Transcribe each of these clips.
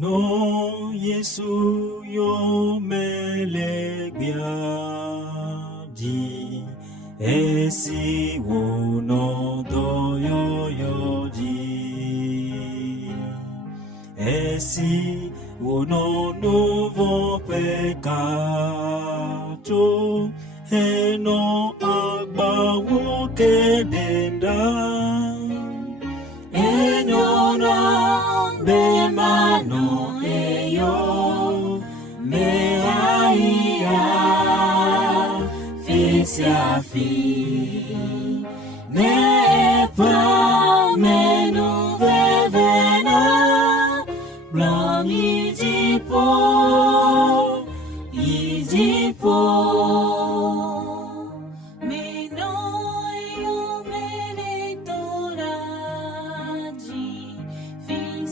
No Yesu yo melebiadi esi wono do yoji esi wono nouveau peccato eno agba woke denda Bemano eyo me aia fisia fi ne pa menu vevena blanc idipo me no yo me lettoragi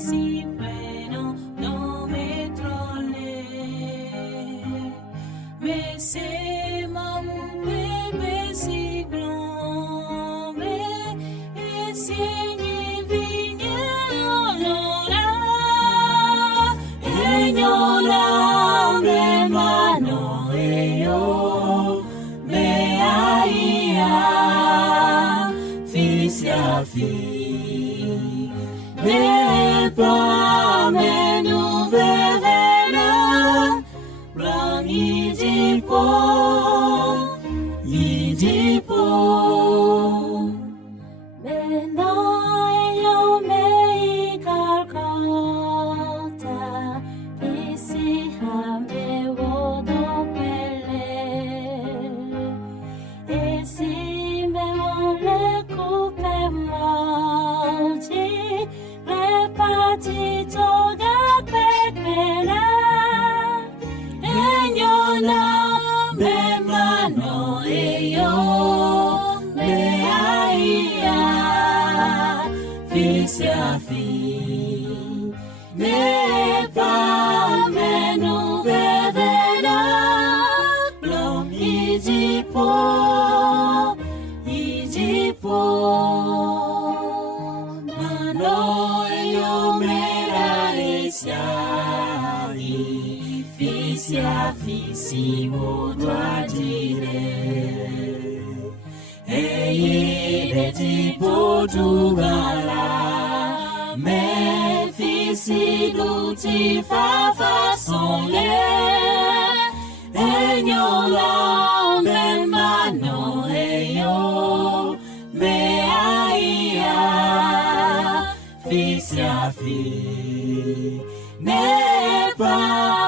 si bueno no me trolle me se mam bebe si blome e si ni vigne l'onora e nyola me mano e yo me aia fisia fi Nepa menu vevena blanc idipo Mena yo me calcota Isi hame wodo pele Isi me wole coupe malti Patito gapepela Enyona me mano eyo me aia fisia fi ne pa menu vevena blom idipo Fisi wo doit dire Eyi beti Portugala Me fisi duti fa façon le Enyola me mano eyo Me aia fisi afi Ne pa